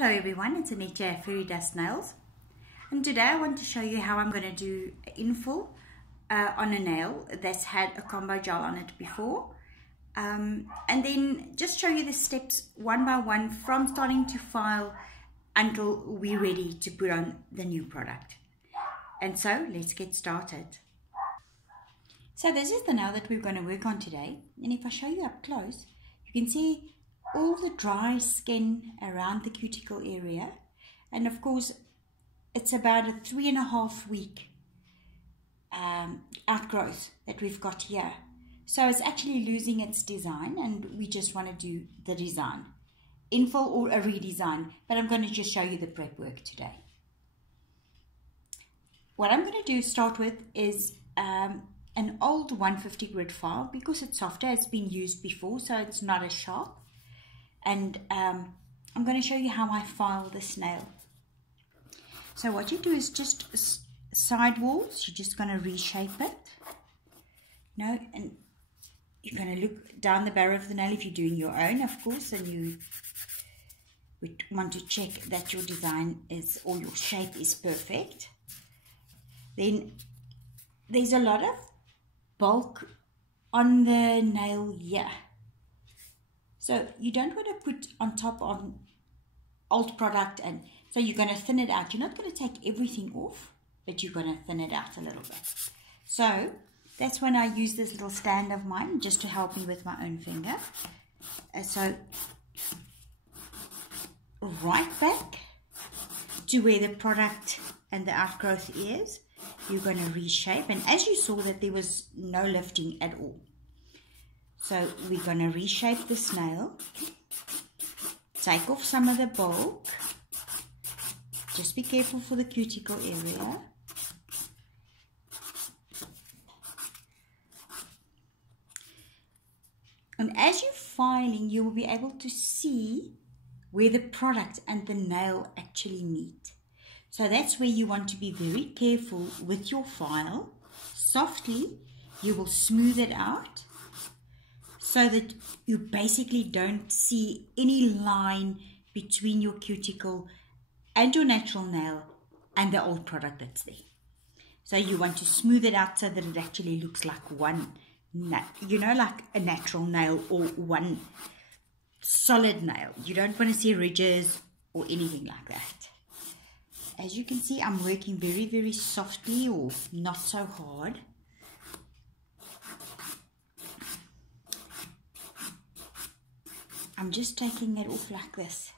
Hello everyone, it's Anita at Fairy Dust Nails, and today I want to show you how I'm going to do infill on a nail that's had a combo gel on it before, and then just show you the steps one by one from starting to file until we're ready to put on the new product. And so let's get started. So this is the nail that we're going to work on today, and if I show you up close, you can see all the dry skin around the cuticle area, and of course it's about a 3.5 week outgrowth that we've got here. So it's actually losing its design, and we just want to do the design, infill or a redesign, but I'm going to just show you the prep work today. What I'm going to do start with is an old 150 grit file, because it's softer, it's been used before, so it's not as sharp. And I'm going to show you how I file this nail. So what you do is just side walls, you're just going to reshape it. And you're going to look down the barrel of the nail if you're doing your own, of course, and you would want to check that your design is, or your shape is perfect. Then there's a lot of bulk on the nail here. So you don't want to put on top on old product, and so you're going to thin it out. You're not going to take everything off, but you're going to thin it out a little bit. So that's when I use this little stand of mine just to help me with my own finger. So right back to where the product and the outgrowth is, you're going to reshape. And as you saw that there was no lifting at all. So we're going to reshape this nail, take off some of the bulk, just be careful for the cuticle area. And as you're filing, you will be able to see where the product and the nail actually meet. So that's where you want to be very careful with your file. Softly, you will smooth it out, so that you basically don't see any line between your cuticle and your natural nail and the old product that's there. So you want to smooth it out so that it actually looks like one, like a natural nail or one solid nail. You don't want to see ridges or anything like that. As you can see, I'm working very, very softly, or not so hard. I'm just taking it off like this,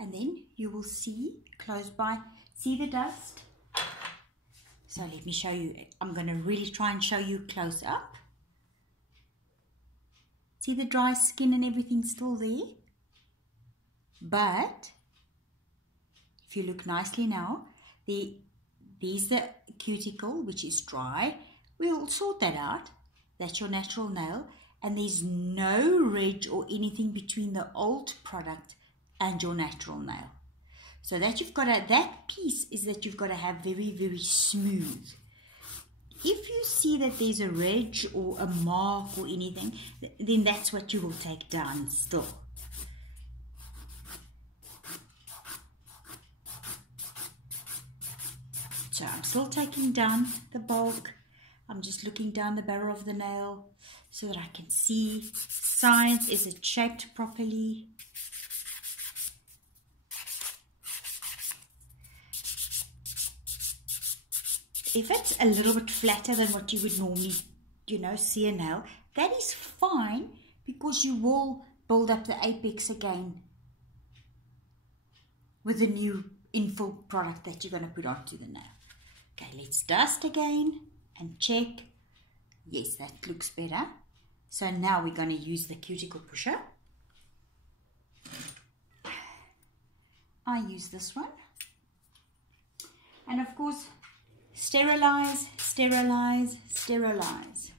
and then you will see close by, see the dust. So let me show you. I'm going to really try and show you close up. See the dry skin and everything still there, but if you look nicely now, there's the cuticle which is dry. We'll sort that out. That's your natural nail. And there's no ridge or anything between the old product and your natural nail. So that you've got that piece is that you've got to have very, very smooth. If you see that there's a ridge or a mark or anything, then that's what you will take down still. So I'm still taking down the bulk. I'm just looking down the barrel of the nail so that I can see sides. Is it shaped properly? If it's a little bit flatter than what you would normally, see a nail, that is fine, because you will build up the apex again with the new infill product that you're going to put onto the nail. Okay, let's dust again and check. Yes, that looks better. So now we're going to use the cuticle pusher. I use this one. And of course, sterilize, sterilize, sterilize.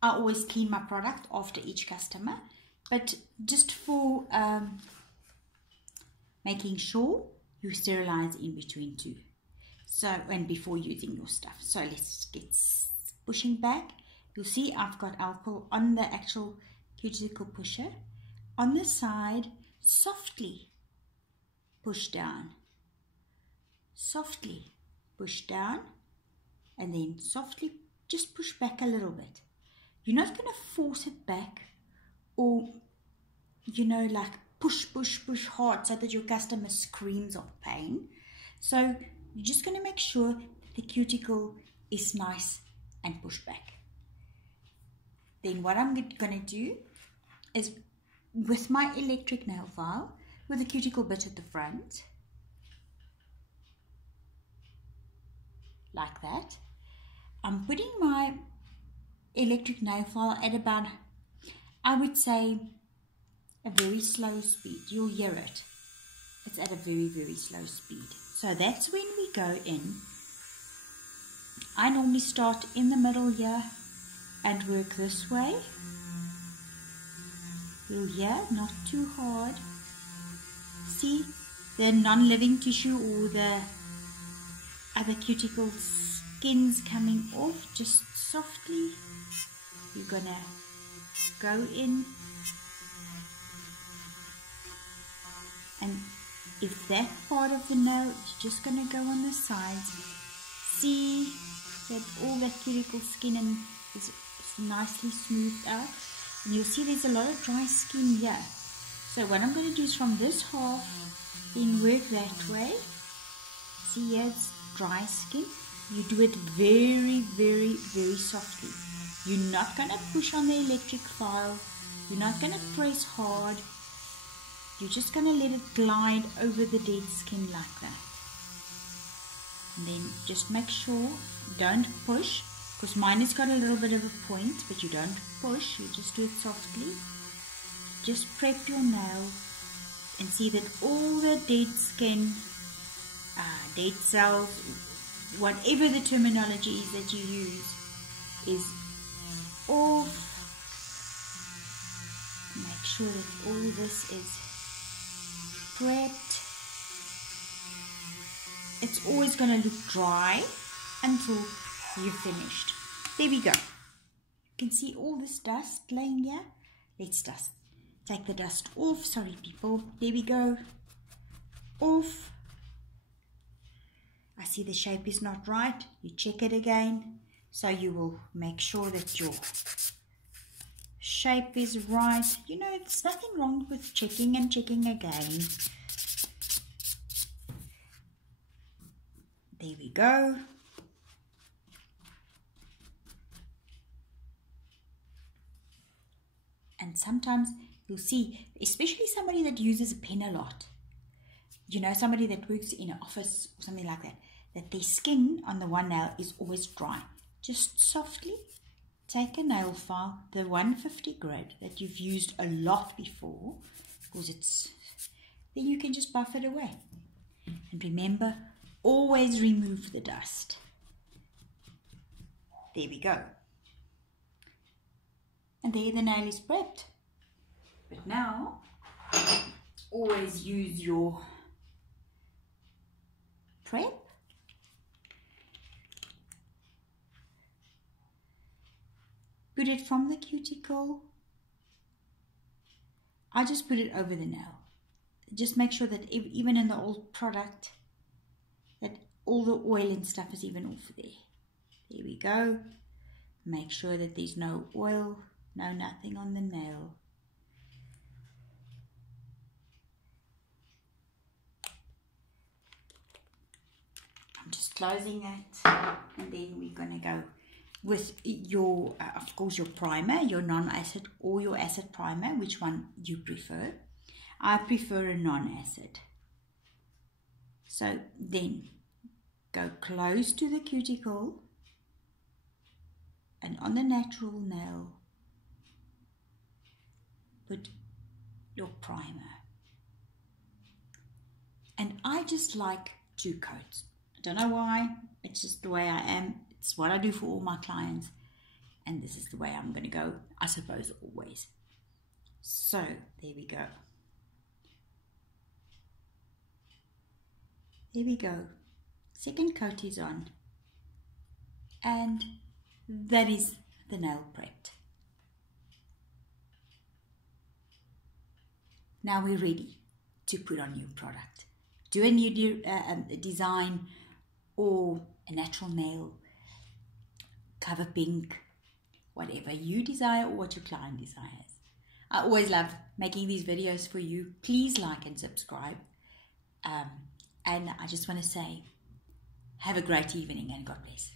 I always clean my product after each customer, but just for making sure you sterilize in between too. So, and before using your stuff. So let's get pushing back. You'll see I've got alcohol on the actual cuticle pusher. On the side, softly push down. Softly push down and then softly just push back a little bit. You're not going to force it back or, you know, like push hard so that your customer screams of pain. So you're just going to make sure that the cuticle is nice and pushed back. Then what I'm going to do is, with my electric nail file, with the cuticle bit at the front, like that, I'm putting my electric nail file at about, I would say, a very slow speed. You'll hear it. It's at a very, very slow speed. So that's when we go in. I normally start in the middle here and work this way. You'll hear, not too hard. See the non-living tissue or the other cuticle skins coming off. Just softly, you're gonna go in, and if that part of the nail, you're just gonna go on the sides. See that all that cuticle skin is nicely smoothed out, and you'll see there's a lot of dry skin here. So what I'm going to do is from this half, then work that way. See here, it's dry skin. You do it very, very, very softly. You're not going to push on the electric file. You're not going to press hard. You're just going to let it glide over the dead skin like that. And then just make sure, don't push, because mine has got a little bit of a point, but you don't push, you just do it softly. Just prep your nail and see that all the dead skin, dead cells, whatever the terminology is that you use, is off. Make sure that all this is prepped. It's always going to look dry until you've finished. There we go. You can see all this dust laying here. Let's take the dust off. Sorry people. There we go. Off. I see the shape is not right. You check it again. So you will make sure that your shape is right. You know, there's nothing wrong with checking and checking again. There we go. And sometimes you'll see, especially somebody that uses a pen a lot, you know, somebody that works in an office or something like that, that their skin on the one nail is always dry. Just softly take a nail file, the 150 grit that you've used a lot before, because then you can just buff it away. And remember, always remove the dust. There we go. And there the nail is prepped. But now, always use your prep. Put it from the cuticle. I just put it over the nail. Just make sure that even in the old product, that all the oil and stuff is even off there. There we go. Make sure that there's no oil, no nothing on the nail. I'm just closing that, and then we're going to go with your, of course, your primer, your non-acid or your acid primer, which one you prefer. I prefer a non-acid. So then go close to the cuticle and on the natural nail put your primer. And I just like 2 coats. I don't know why, it's just the way I am. It's what I do for all my clients, and this is the way I'm going to go, I suppose, always. So there we go. There we go. Second coat is on, and that is the nail prepped. Now we're ready to put on your product. do a new design, or a natural nail, cover pink, whatever you desire or what your client desires. I always love making these videos for you. Please like and subscribe. And I just want to say, have a great evening and God bless.